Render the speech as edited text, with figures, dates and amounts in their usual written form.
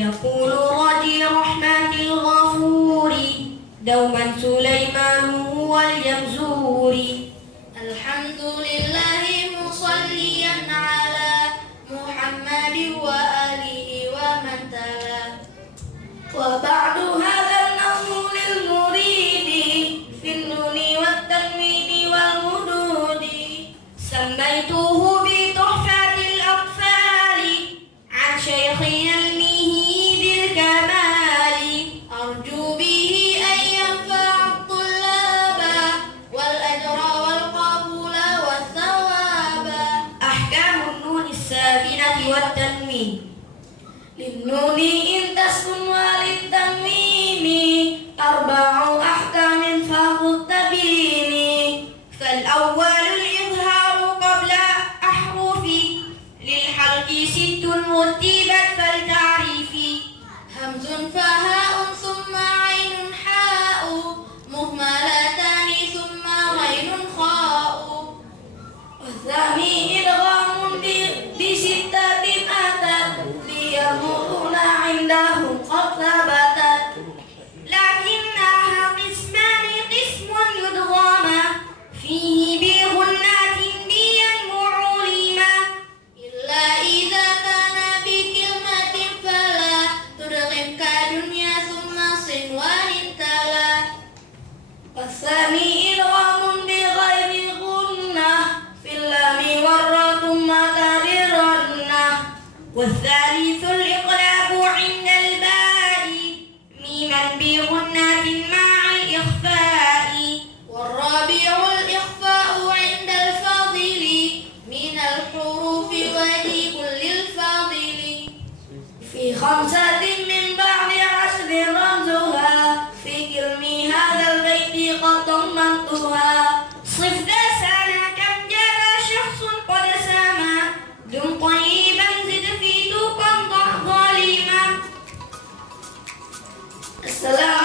يقول راجي رحمة الغفور دوما سليمان هو اليمزور. الحمد لله مصليا على محمد وآله ومن تلا. وبعد هذا النظم للمريد في النون والتنوين والمدود سميته بتحفة الأطفال عن شيخ علمه بالكمال أرجو به أن ينفع الطلاب والأجر والقبول والثواب. أحكام النون الساكنة والتنوين. للنون إن تسكن وللتنوين أربع أحكام فخذ تبين. فالأول الإظهار قبل أحرف للحلق ست رتبت فالتعريف. همز فهاء ثم عين حاء مهملتان ثم غين خاء. والثاني إدغام بستة أتت ليمرون عندهم قد ثبتت لكنها قسمان قسم يدغم فيه بغنات بينمو علما إلا إذا كان بكلمة فلا تدغم كدنيا ثم صنوان تلا. والثاني إدغام بغير غنة في اللام والراء ثم تبررنه. والثالث الإقلاب عند الباء ميما بغنة مع الإخفاء. والرابع الإخفاء عند الفاضل من الحروف ولكل الفاضل. في خمسة من بعد عشر رمزها في كلم هذا البيت قد ضمنتها. صف ذا سنة كم جرى شخص قد سما دم طيبا زد في توقا ظالما. السلام